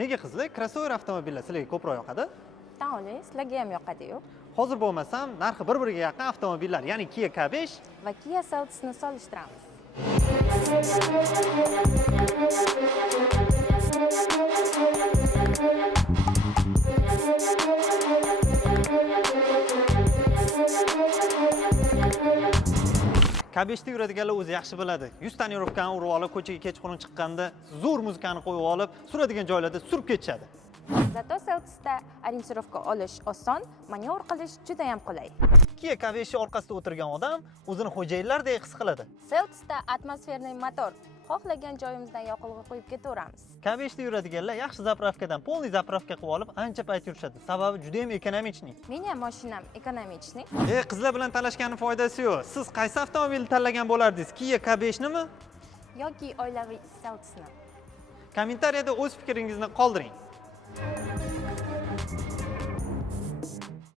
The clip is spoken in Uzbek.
Nega qizlar crossover avtomobillar sizlarga ko'proq yoqadi? Tan oling, sizlarga ham yoqadi-yu. Hozir bo'lmasam, narxi bir-biriga yaqin avtomobillar, ya'ni Kia K5 Va Kia Seltis'ni solishtiramiz. K5 da yuradiganlar o'zi yaxshi biladi. 100 tonirovkani urib olib, ko'chaga kechqurun chiqqanda zo'r muzikani qo'yib olib, suradigan joylarda surib ketishadi. Zato Seltis'da orientirovka olish oson, manevr qilish juda ham qulay. Kia K5 orqasida o'tirgan odam o'zini xo'jayinlardek his qiladi. Seltis'da atmosferniy motor, xohlagan joyimizdan yoqilg'i quyib ketaveramiz. K5 da yuradiganlar yaxshi zapravkadan polniy zapravka qilib olib, ancha payt yurishadi. Sababi juda ham ekonomichniy. Mening ham mashinam ekonomichniy. Qizlar bilan talashganning foydasi yo'q. Siz qaysi avtomobilni tanlagan bo'lardingiz? Kia K5nimi? Yoki oilaviy Seltis'ni. Kommentariyada o'z fikringizni qoldiring.